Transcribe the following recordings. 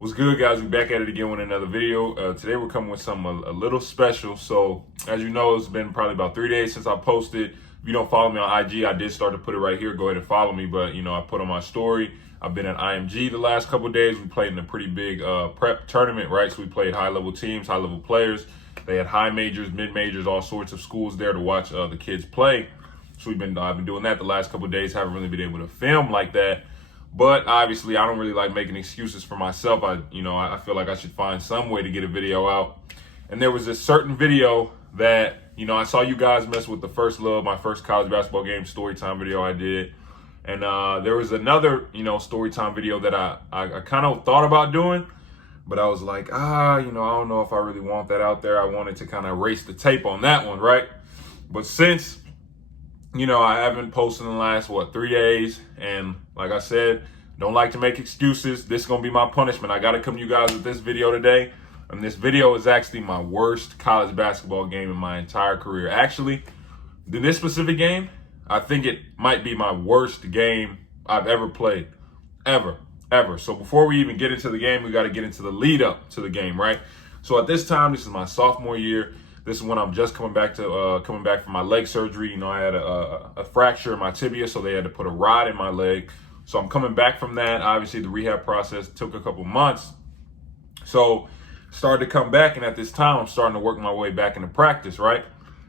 What's good, guys? We back at it again with another video. Today we're coming with something a little special. So as you know, it's been probably about 3 days since I posted. If you don't follow me on IG, I did start to put it right here. Go ahead and follow me. But I put on my story. I've been at IMG the last couple of days. We played in a pretty big prep tournament, right? So we played high-level teams, high-level players. They had high majors, mid majors, all sorts of schools there to watch the kids play. So I've been doing that the last couple of days. Haven't really been able to film like that. But obviously, I don't really like making excuses for myself. I feel like I should find some way to get a video out. And there was this certain video that, I saw you guys mess with the first love, my first college basketball game Storytime video I did. And there was another, Storytime video that I kind of thought about doing. But I was like, I don't know if I really want that out there. I wanted to kind of erase the tape on that one, right? But since I haven't posted in the last, 3 days. And like I said, don't like to make excuses. This is going to be my punishment. I got to come to you guys with this video today. And this video is actually my worst college basketball game in my entire career. Actually, in this specific game, I think it might be my worst game I've ever played. Ever. So before we even get into the game, we got to get into the lead up to the game, right? So at this time, this is my sophomore year. This is when I'm just coming back from my leg surgery. I had a fracture in my tibia, so they had to put a rod in my leg. So I'm coming back from that. Obviously, the rehab process took a couple months. So started to come back, and at this time, I'm starting to work my way back into practice, right?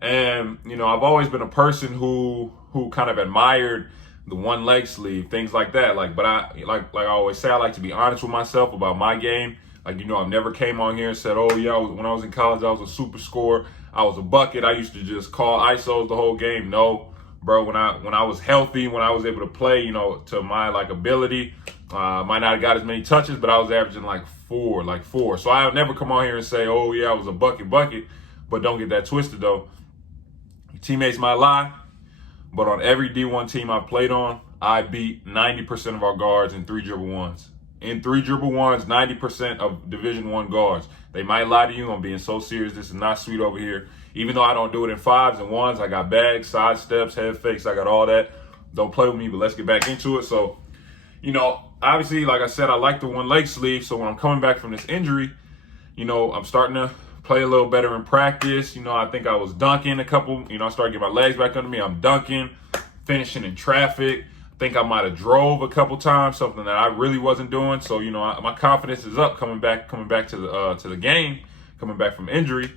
And I've always been a person who kind of admired the one leg sleeve, things like that. But I always say, I like to be honest with myself about my game. I've never came on here and said, oh, yeah, when I was in college, I was a super scorer. I was a bucket. I used to just call ISOs the whole game. No, bro, when I was healthy, when I was able to play, to my ability, might not have got as many touches, but I was averaging like four. So I'll never come on here and say, oh, yeah, I was a bucket. But don't get that twisted, though. Your teammates might lie, but on every D1 team I've played on, I beat 90% of our guards in 3 dribble ones. In 3 dribble ones, 90% of Division I guards. They might lie to you. I'm being so serious. This is not sweet over here. Even though I don't do it in 5s and 1s, I got bags, side steps, head fakes. I got all that. Don't play with me, but let's get back into it. So, obviously, like I said, I like the one leg sleeve. So when I'm coming back from this injury, I'm starting to play a little better in practice. I think I was dunking a couple. I started getting my legs back under me. I'm dunking, finishing in traffic. I think I might have drove a couple times, something that I really wasn't doing. So, my confidence is up coming back to the game, coming back from injury.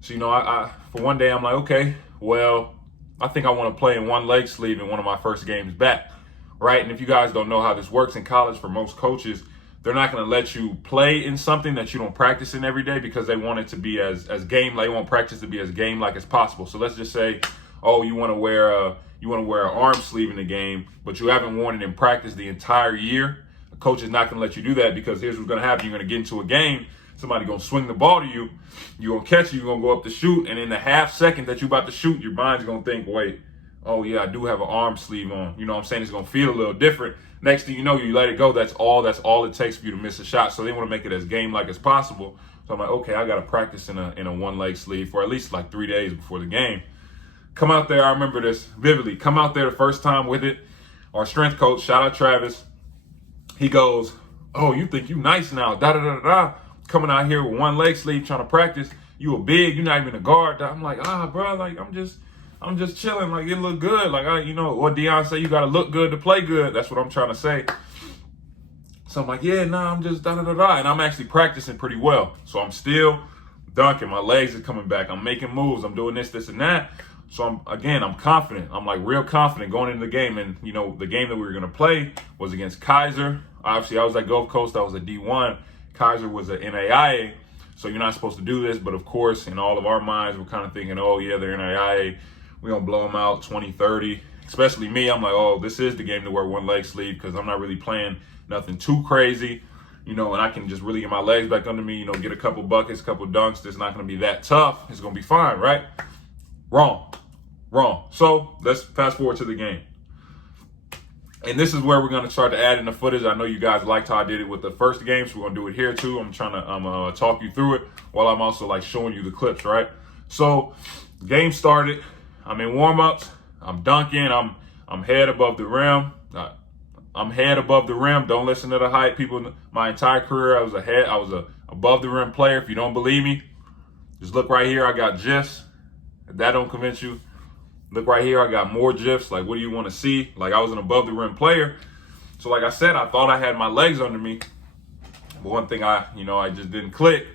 So, I for one day, I'm like, okay, well, I think I want to play in one leg sleeve in one of my first games back, right? And if you guys don't know how this works in college, for most coaches, they're not going to let you play in something that you don't practice in every day because they want it to be as game, they want practice to be as game-like as possible. So let's just say, oh, you want to wear an arm sleeve in the game, but you haven't worn it in practice the entire year. The coach is not going to let you do that because here's what's going to happen. You're going to get into a game. Somebody going to swing the ball to you. You're going to catch it. You're going to go up to shoot. And in the half second that you're about to shoot, your mind's going to think, wait, oh, yeah, I do have an arm sleeve on. You know what I'm saying? It's going to feel a little different. Next thing you know, you let it go. That's all it takes for you to miss a shot. So they want to make it as game-like as possible. So I'm like, okay, I got to practice in a one-leg sleeve for at least 3 days before the game. Come out there, I remember this vividly. Come out there the first time with it. Our strength coach, shout out Travis, he goes, oh, you think you nice now, da-da-da-da-da. Coming out here with one leg sleeve trying to practice. You a big, you're not even a guard. I'm like, bro, I'm just chilling. It look good. What Deion say, you got to look good to play good. That's what I'm trying to say. So I'm like, yeah, I'm just da-da-da-da. And I'm actually practicing pretty well. So I'm still dunking. My legs are coming back. I'm making moves. I'm doing this, and that. So I'm confident. I'm real confident going into the game. And, the game that we were going to play was against Kaiser. Obviously, I was at Gulf Coast. I was a D1. Kaiser was an NAIA. So you're not supposed to do this. But, of course, in all of our minds, we're kind of thinking, oh, yeah, they're NAIA. We're going to blow them out 20-30. Especially me. I'm like, oh, this is the game to wear one leg sleeve because I'm not really playing nothing too crazy. And I can just really get my legs back under me, get a couple buckets, a couple dunks. It's not going to be that tough. It's going to be fine, right? Wrong. So let's fast forward to the game. And this is where we're going to start to add in the footage. I know you guys liked how I did it with the first game, so we're going to do it here too. I'm going to talk you through it while I'm also showing you the clips, right? So game started. I'm in warm-ups. I'm dunking. I'm head above the rim. I'm head above the rim. Don't listen to the hype. People, my entire career, I was a above the rim player. If you don't believe me, just look right here. I got GIFs. If that don't convince you, look right here. I got more GIFs. Like, what do you want to see? Like, I was an above the rim player. So like I said, I thought I had my legs under me. But one thing I just didn't click.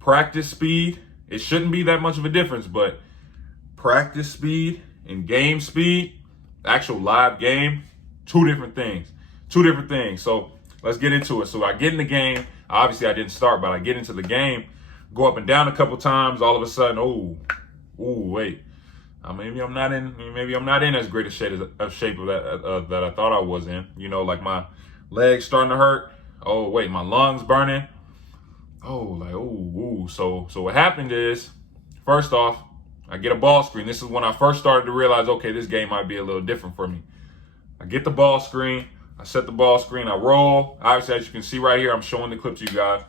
Practice speed. It shouldn't be that much of a difference, but practice speed and game speed, actual live game, two different things. So let's get into it. So I get in the game. Obviously I didn't start, but I get into the game, go up and down a couple times. All of a sudden, wait. Maybe I'm not in as great a shape that I thought I was in. Like my legs starting to hurt. Oh wait, my lungs burning. So what happened is, first off, I get a ball screen. This is when I first started to realize, okay, this game might be a little different for me. I get the ball screen. I set the ball screen. I roll. Obviously, as you can see right here, I'm showing the clip to you guys.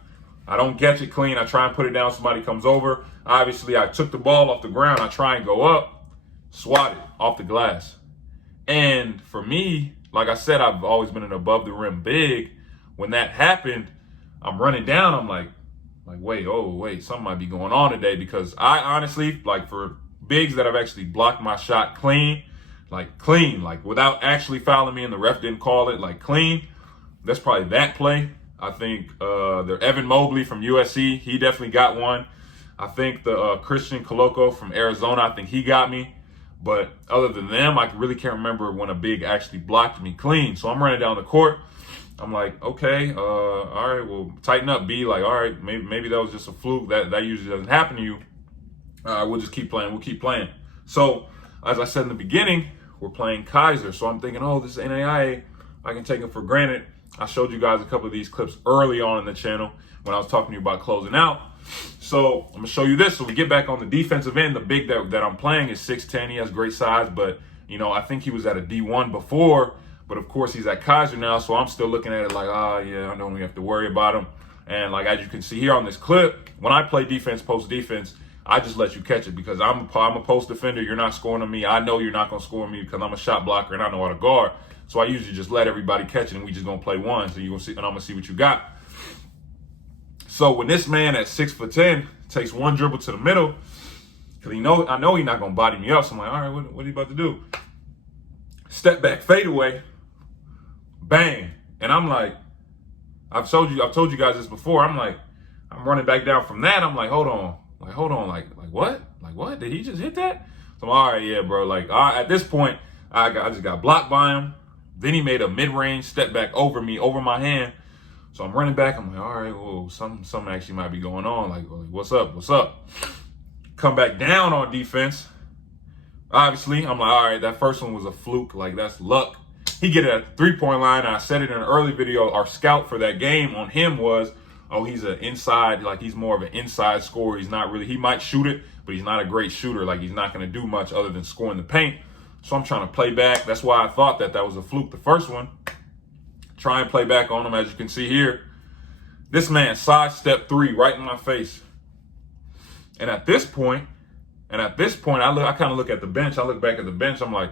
I don't catch it clean. I try and put it down. Somebody comes over. Obviously, I took the ball off the ground. I try and go up, swat it off the glass. And for me, like I said, I've always been an above the rim big. When that happened, I'm running down. I'm like, wait, something might be going on today, because I honestly, like, for bigs that have actually blocked my shot clean, without actually fouling me and the ref didn't call it, like, clean, that's probably that play. I think the Evan Mobley from USC, he definitely got one. I think the Christian Coloco from Arizona, I think he got me. But other than them, I really can't remember when a big actually blocked me clean. So I'm running down the court. I'm like, okay, all right, well, tighten up, B. Like, all right, maybe that was just a fluke. That usually doesn't happen to you. We'll just keep playing. We'll keep playing. So, as I said in the beginning, we're playing Kaiser. So I'm thinking, oh, this is NAIA. I can take it for granted. I showed you guys a couple of these clips early on in the channel when I was talking to you about closing out. So I'm going to show you this. So we get back on the defensive end. The big that I'm playing is 6'10". He has great size, but, I think he was at a D1 before. But of course, he's at Kaiser now, so I'm still looking at it like, yeah, I don't really have to worry about him. And like, as you can see here on this clip, when I play defense, post defense, I just let you catch it, because I'm a post defender. You're not scoring on me. I know you're not going to score on me because I'm a shot blocker and I know how to guard. So I usually just let everybody catch it, and we just going to play one. So you're going to see, and I'm going to see what you got. So when this man at 6'10" takes one dribble to the middle, because I know he's not going to body me up. So I'm like, all right, what are you about to do? Step back, fade away. Bang. And I'm like, I've told you guys this before. I'm like, I'm running back down from that. I'm like, hold on, like what? Like what? Did he just hit that? So I'm all right, yeah, bro. Like, all right, at this point, I just got blocked by him. Then he made a mid-range step back over me, over my hand. So I'm running back. I'm like, all right, well, something actually might be going on. Like, what's up? Come back down on defense. Obviously, I'm like, all right, that first one was a fluke. Like, that's luck. He get it at the 3-point line. And I said it in an early video. Our scout for that game on him was, he's an inside, like, he's more of an inside scorer. He's not really, he might shoot it, but he's not a great shooter. Like, he's not going to do much other than score in the paint. So I'm trying to play back. That's why I thought that was a fluke, the first one. Try and play back on him, as you can see here. This man sidestep 3 right in my face. And at this point, I kind of look at the bench. I look back at the bench. I'm like,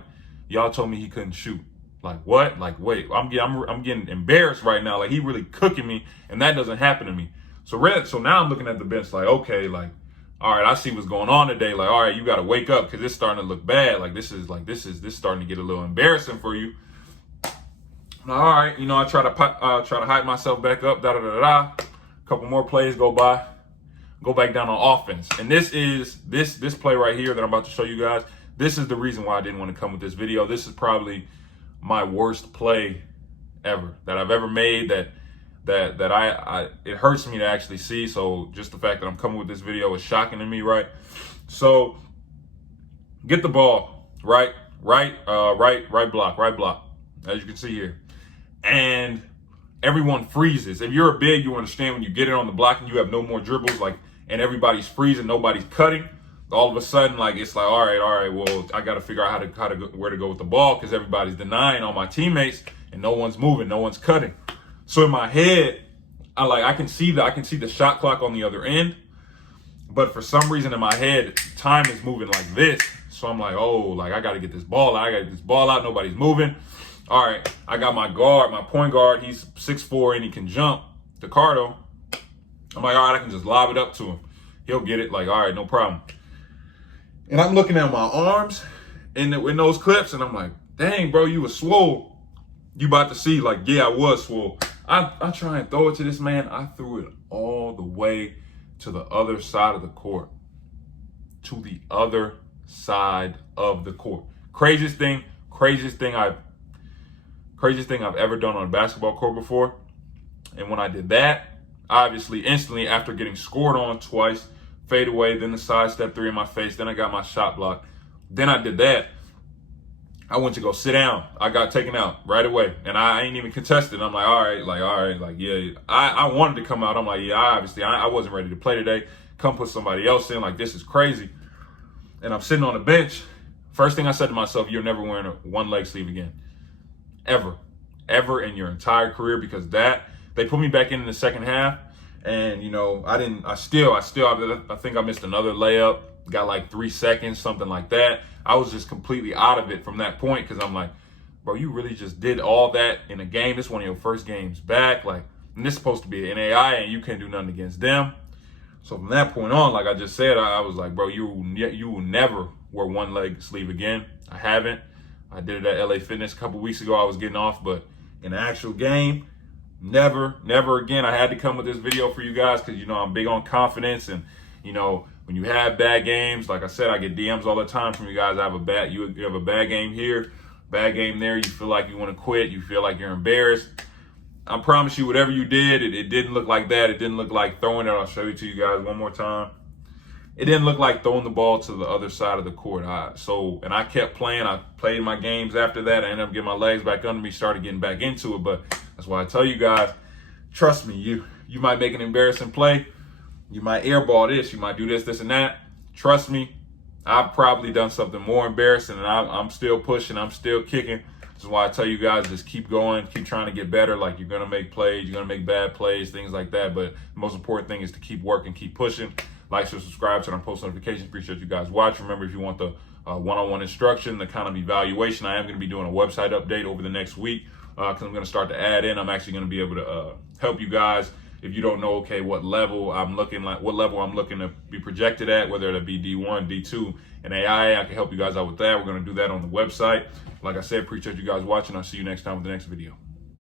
y'all told me he couldn't shoot. Like, what? Like, wait, I'm getting embarrassed right now. Like, he really cooking me, and that doesn't happen to me. So now I'm looking at the bench like, okay, like, all right, I see what's going on today. Like, all right, you got to wake up, because it's starting to look bad. Like, this is starting to get a little embarrassing for you. All right, I try to hype myself back up. A couple more plays go by. Go back down on offense. And this play right here that I'm about to show you guys. This is the reason why I didn't want to come with this video. This is probably my worst play ever that I've ever made, that it hurts me to actually see. So just the fact that I'm coming with this video is shocking to me, right? So get the ball, right block, as you can see here. And everyone freezes. If you're a big, you understand when you get it on the block and you have no more dribbles, like, and everybody's freezing, nobody's cutting. All of a sudden, like, it's like, all right, well, I got to figure out where to go with the ball, because everybody's denying all my teammates and no one's moving, no one's cutting. So in my head, I can see the shot clock on the other end, but for some reason in my head, time is moving like this. So I'm like, I got to get this ball out. Nobody's moving. All right, I got my guard, my point guard. He's 6'4" and he can jump. Ricardo. I'm like, all right, I can just lob it up to him. He'll get it. Like, all right, no problem. And I'm looking at my arms in those clips, and I'm like, dang, bro, you was swole. You about to see, like, yeah, I was swole. I try and throw it to this man. I threw it all the way to the other side of the court. To the other side of the court. Craziest thing I've ever done on a basketball court before. And when I did that, obviously, instantly after getting scored on twice, fade away, then the sidestep three in my face, then I got my shot blocked. Then I did that. I went to go sit down. I got taken out right away. And I ain't even contested. I'm like, all right, yeah. I wanted to come out. I'm like, yeah, obviously, I wasn't ready to play today. Come put somebody else in. Like, this is crazy. And I'm sitting on the bench. First thing I said to myself, you're never wearing a one leg sleeve again. Ever in your entire career, because they put me back in the second half. And, you know, I think I missed another layup, got like 3 seconds, something like that. I was just completely out of it from that point, because I'm like, bro, you really just did all that in a game. This is one of your first games back. Like, and this is supposed to be an NAI, and you can't do nothing against them. So from that point on, like I just said, I was like, bro, you will never wear one leg sleeve again. I haven't. I did it at LA Fitness a couple weeks ago. I was getting off, but in the actual game, never again. I had to come with this video for you guys because, you know, I'm big on confidence. And, you know, when you have bad games, like I said, I get DMs all the time from you guys. You have a bad game here, bad game there. You feel like you want to quit. You feel like you're embarrassed. I promise you, whatever you did, it didn't look like that. It didn't look like throwing it. I'll show it to you guys one more time. It didn't look like throwing the ball to the other side of the court. And I kept playing. I played my games after that. I ended up getting my legs back under me, started getting back into it. But that's why I tell you guys, trust me, you might make an embarrassing play. You might airball this. You might do this, and that. Trust me, I've probably done something more embarrassing, and I'm still pushing. I'm still kicking. This is why I tell you guys, just keep going, keep trying to get better. Like, you're going to make plays, you're going to make bad plays, things like that. But the most important thing is to keep working, keep pushing. Like, share, subscribe, turn on post notifications. Appreciate you guys watching. Remember, if you want the one-on-one instruction, the kind of evaluation, I am going to be doing a website update over the next week because I'm going to start to add in. I'm actually going to be able to help you guys if you don't know, okay, what level I'm looking to be projected at, whether it be D1, D2, and AI. I can help you guys out with that. We're going to do that on the website. Like I said, appreciate you guys watching. I'll see you next time with the next video.